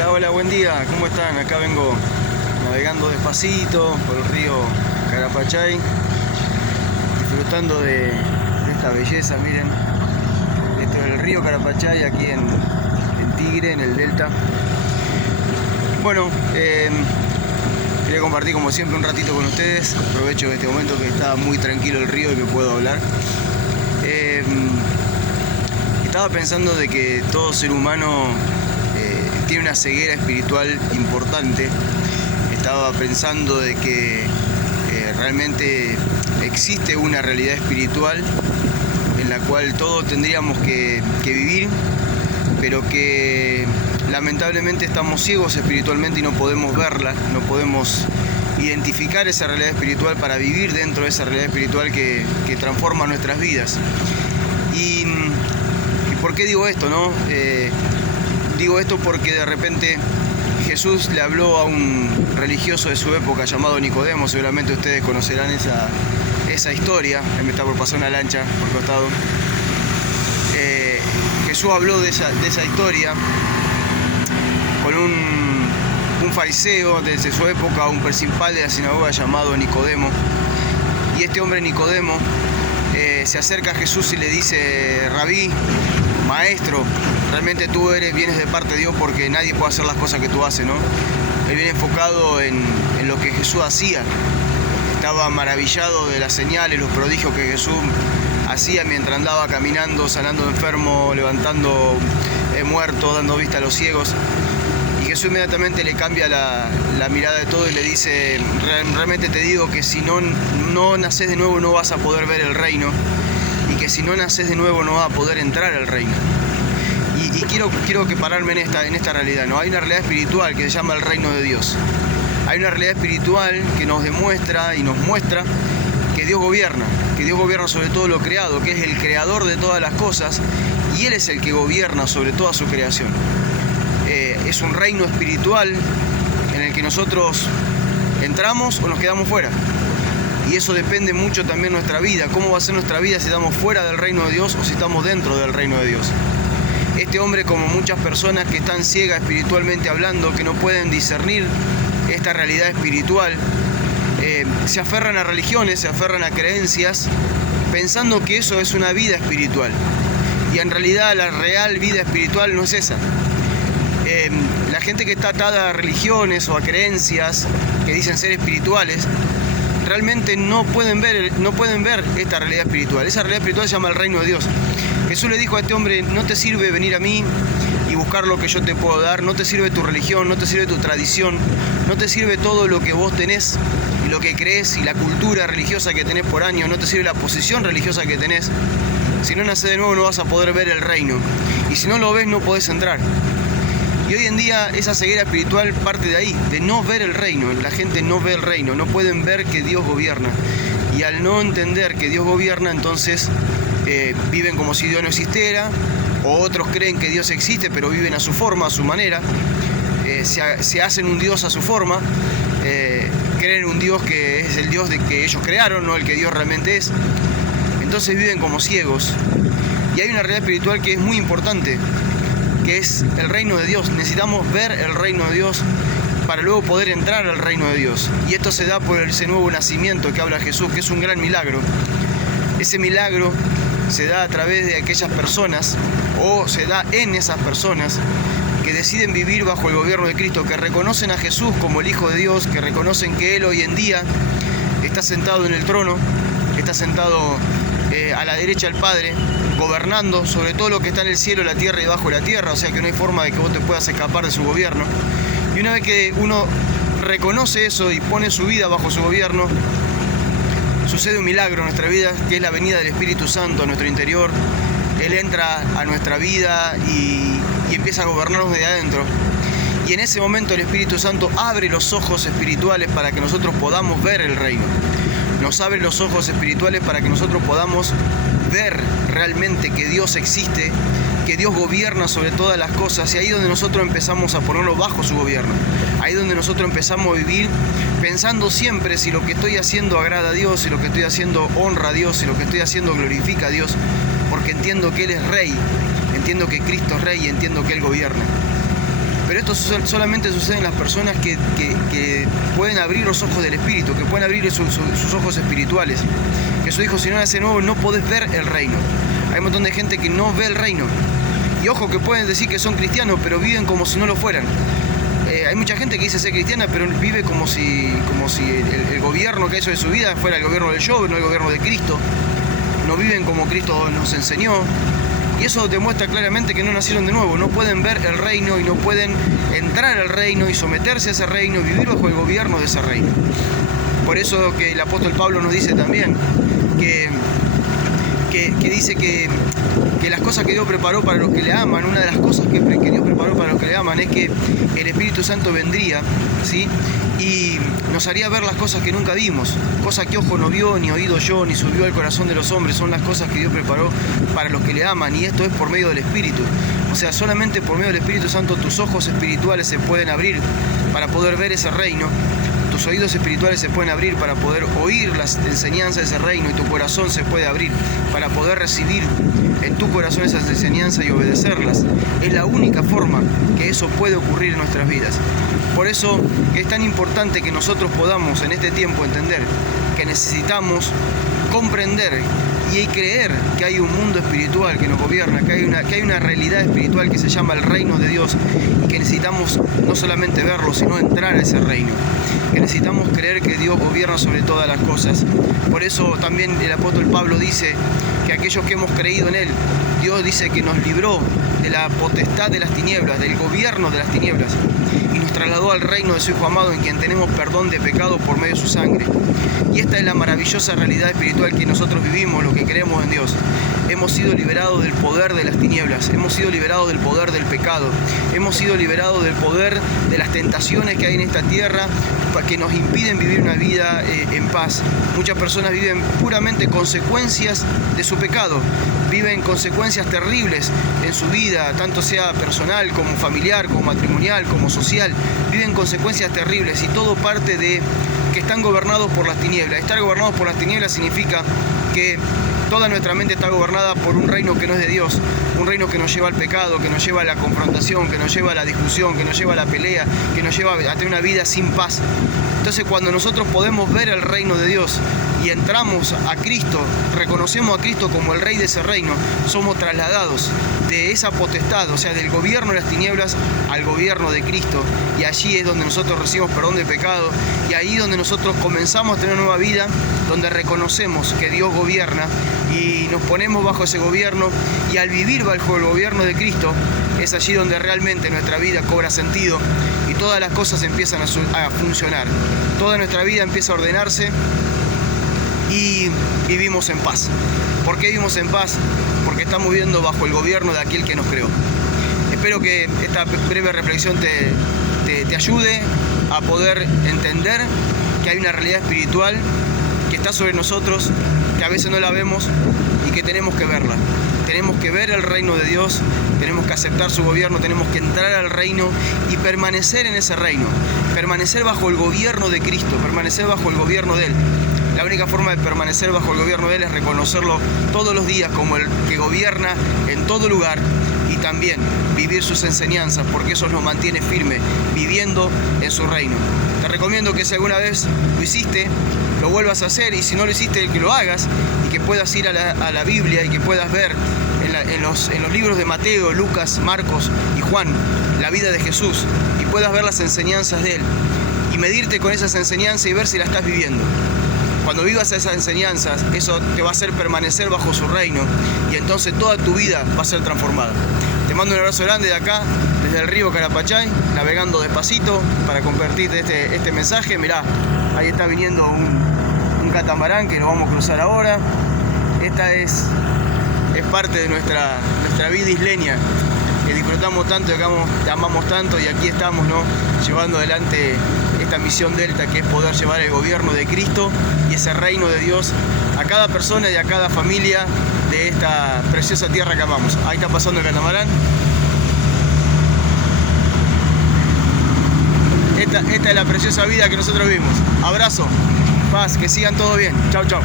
Hola, hola, buen día, ¿cómo están? Acá vengo navegando despacito por el río Carapachay, disfrutando de esta belleza, miren. Este es el río Carapachay aquí en Tigre, en el delta. Bueno, quería compartir como siempre un ratito con ustedes. Aprovecho de este momento que está muy tranquilo el río y que puedo hablar. Estaba pensando de que todo ser humano tiene una ceguera espiritual importante. Estaba pensando de que realmente existe una realidad espiritual en la cual todos tendríamos que vivir, pero que lamentablemente estamos ciegos espiritualmente y no podemos verla, no podemos identificar esa realidad espiritual para vivir dentro de esa realidad espiritual que transforma nuestras vidas. ¿Y por qué digo esto, no? Digo esto porque de repente Jesús le habló a un religioso de su época llamado Nicodemo. Seguramente ustedes conocerán esa historia. Ahí me está por pasar una lancha por costado. Jesús habló de esa historia con un fariseo desde su época, un principal de la sinagoga llamado Nicodemo. Y este hombre Nicodemo se acerca a Jesús y le dice: Rabí, maestro, realmente tú vienes de parte de Dios, porque nadie puede hacer las cosas que tú haces, ¿no? Él viene enfocado en lo que Jesús hacía. Estaba maravillado de las señales, los prodigios que Jesús hacía mientras andaba caminando, sanando enfermos, levantando muertos, dando vista a los ciegos. Y Jesús inmediatamente le cambia la mirada de todo y le dice: realmente te digo que si no naces de nuevo no vas a poder ver el reino, y que si no naces de nuevo no vas a poder entrar al reino. Y quiero que pararme en esta realidad, ¿no? Hay una realidad espiritual que se llama el reino de Dios. Hay una realidad espiritual que nos demuestra y nos muestra que Dios gobierna sobre todo lo creado, que es el creador de todas las cosas, y Él es el que gobierna sobre toda su creación. Es un reino espiritual en el que nosotros entramos o nos quedamos fuera. Y eso depende mucho también de nuestra vida. ¿Cómo va a ser nuestra vida si estamos fuera del reino de Dios o si estamos dentro del reino de Dios? Este hombre, como muchas personas que están ciegas espiritualmente hablando, que no pueden discernir esta realidad espiritual, se aferran a religiones, se aferran a creencias, pensando que eso es una vida espiritual. Y en realidad la real vida espiritual no es esa. La gente que está atada a religiones o a creencias que dicen ser espirituales, realmente no pueden ver esta realidad espiritual. Esa realidad espiritual se llama el reino de Dios. Jesús le dijo a este hombre: no te sirve venir a mí y buscar lo que yo te puedo dar, no te sirve tu religión, no te sirve tu tradición, no te sirve todo lo que vos tenés y lo que crees y la cultura religiosa que tenés por años, no te sirve la posición religiosa que tenés. Si no naces de nuevo no vas a poder ver el reino, y si no lo ves no podés entrar. Y hoy en día esa ceguera espiritual parte de ahí, de no ver el reino. La gente no ve el reino, no pueden ver que Dios gobierna. Y al no entender que Dios gobierna, entonces viven como si Dios no existiera, o otros creen que Dios existe, pero viven a su forma, a su manera. Se hacen un Dios a su forma, creen un Dios que es el Dios que ellos crearon, no el que Dios realmente es. Entonces viven como ciegos. Y hay una realidad espiritual que es muy importante, que es el reino de Dios. Necesitamos ver el reino de Dios para luego poder entrar al reino de Dios. Y esto se da por ese nuevo nacimiento que habla Jesús, que es un gran milagro. Ese milagro se da a través de aquellas personas, o se da en esas personas que deciden vivir bajo el gobierno de Cristo, que reconocen a Jesús como el Hijo de Dios, que reconocen que Él hoy en día está sentado en el trono, está sentado a la derecha del Padre, gobernando sobre todo lo que está en el cielo, la tierra y debajo de la tierra. O sea que no hay forma de que vos te puedas escapar de su gobierno. Y una vez que uno reconoce eso y pone su vida bajo su gobierno, sucede un milagro en nuestra vida, que es la venida del Espíritu Santo a nuestro interior. Él entra a nuestra vida y empieza a gobernarnos desde adentro. Y en ese momento el Espíritu Santo abre los ojos espirituales para que nosotros podamos ver el reino. Nos abre los ojos espirituales para que nosotros podamos ver realmente que Dios existe, que Dios gobierna sobre todas las cosas. Y ahí es donde nosotros empezamos a ponerlo bajo su gobierno. Ahí es donde nosotros empezamos a vivir pensando siempre si lo que estoy haciendo agrada a Dios, si lo que estoy haciendo honra a Dios, si lo que estoy haciendo glorifica a Dios, porque entiendo que Él es Rey, entiendo que Cristo es Rey y entiendo que Él gobierna. Pero esto solamente sucede en las personas que pueden abrir los ojos del Espíritu, que pueden abrir sus ojos espirituales. Jesús dijo, si no naces de nuevo no podés ver el reino. Hay un montón de gente que no ve el reino. Y ojo, que pueden decir que son cristianos, pero viven como si no lo fueran. Hay mucha gente que dice ser cristiana, pero vive como si el gobierno que hizo de su vida fuera el gobierno del yo, no el gobierno de Cristo. No viven como Cristo nos enseñó. Y eso demuestra claramente que no nacieron de nuevo. No pueden ver el reino y no pueden entrar al reino y someterse a ese reino y vivir bajo el gobierno de ese reino. Por eso que el apóstol Pablo nos dice también que dice que las cosas que Dios preparó para los que le aman, una de las cosas que Dios preparó para los que le aman es que el Espíritu Santo vendría, ¿sí? Y nos haría ver las cosas que nunca vimos, cosas que ojo no vio, ni oído yo, ni subió al corazón de los hombres. Son las cosas que Dios preparó para los que le aman, y esto es por medio del Espíritu. O sea, solamente por medio del Espíritu Santo tus ojos espirituales se pueden abrir para poder ver ese reino. Tus oídos espirituales se pueden abrir para poder oír las enseñanzas de ese reino, y tu corazón se puede abrir para poder recibir en tu corazón esas enseñanzas y obedecerlas. Es la única forma que eso puede ocurrir en nuestras vidas. Por eso es tan importante que nosotros podamos en este tiempo entender que necesitamos comprender y creer que hay un mundo espiritual que nos gobierna, que hay una realidad espiritual que se llama el reino de Dios, y que necesitamos no solamente verlo, sino entrar a ese reino. Que necesitamos creer que Dios gobierna sobre todas las cosas. Por eso también el apóstol Pablo dice que aquellos que hemos creído en Él, Dios dice que nos libró de la potestad de las tinieblas, del gobierno de las tinieblas, y nos trasladó al reino de su Hijo amado, en quien tenemos perdón de pecado por medio de su sangre. Y esta es la maravillosa realidad espiritual que nosotros vivimos, lo que creemos en Dios. Hemos sido liberados del poder de las tinieblas, hemos sido liberados del poder del pecado, hemos sido liberados del poder de las tentaciones que hay en esta tierra, que nos impiden vivir una vida en paz. Muchas personas viven puramente consecuencias de su pecado, viven consecuencias terribles en su vida, tanto sea personal como familiar, como matrimonial, como social. Viven consecuencias terribles, y todo parte de que están gobernados por las tinieblas. Estar gobernados por las tinieblas significa que toda nuestra mente está gobernada por un reino que no es de Dios, un reino que nos lleva al pecado, que nos lleva a la confrontación, que nos lleva a la discusión, que nos lleva a la pelea, que nos lleva a tener una vida sin paz. Entonces, cuando nosotros podemos ver el reino de Dios y entramos a Cristo, reconocemos a Cristo como el Rey de ese reino, somos trasladados de esa potestad, o sea, del gobierno de las tinieblas al gobierno de Cristo, y allí es donde nosotros recibimos perdón de pecado, y ahí donde nosotros comenzamos a tener una nueva vida, donde reconocemos que Dios gobierna y nos ponemos bajo ese gobierno, y al vivir bajo el gobierno de Cristo es allí donde realmente nuestra vida cobra sentido y todas las cosas empiezan a funcionar. Toda nuestra vida empieza a ordenarse y vivimos en paz. ¿Por qué vivimos en paz? Porque estamos viviendo bajo el gobierno de aquel que nos creó. Espero que esta breve reflexión te ayude a poder entender que hay una realidad espiritual que está sobre nosotros, que a veces no la vemos y que tenemos que verla. Tenemos que ver el reino de Dios, tenemos que aceptar su gobierno, tenemos que entrar al reino y permanecer en ese reino, permanecer bajo el gobierno de Cristo, permanecer bajo el gobierno de Él. La única forma de permanecer bajo el gobierno de Él es reconocerlo todos los días como el que gobierna en todo lugar, y también vivir sus enseñanzas, porque eso nos mantiene firme, viviendo en su reino. Te recomiendo que si alguna vez lo hiciste, lo vuelvas a hacer, y si no lo hiciste, que lo hagas, y que puedas ir a la Biblia y que puedas ver en los libros de Mateo, Lucas, Marcos y Juan la vida de Jesús, y puedas ver las enseñanzas de Él y medirte con esas enseñanzas y ver si las estás viviendo. Cuando vivas esas enseñanzas, eso te va a hacer permanecer bajo su reino, y entonces toda tu vida va a ser transformada. Te mando un abrazo grande de acá, desde el río Carapachay, navegando despacito para compartirte este mensaje. Mirá, ahí está viniendo un catamarán que lo vamos a cruzar ahora. Esta es parte de nuestra vida isleña, que disfrutamos tanto, que amamos tanto, y aquí estamos, ¿no?, llevando adelante esta misión Delta, que es poder llevar el gobierno de Cristo y ese reino de Dios a cada persona y a cada familia de esta preciosa tierra que amamos. Ahí está pasando el catamarán. Esta es la preciosa vida que nosotros vivimos. Abrazo, paz, que sigan todo bien. Chau, chau.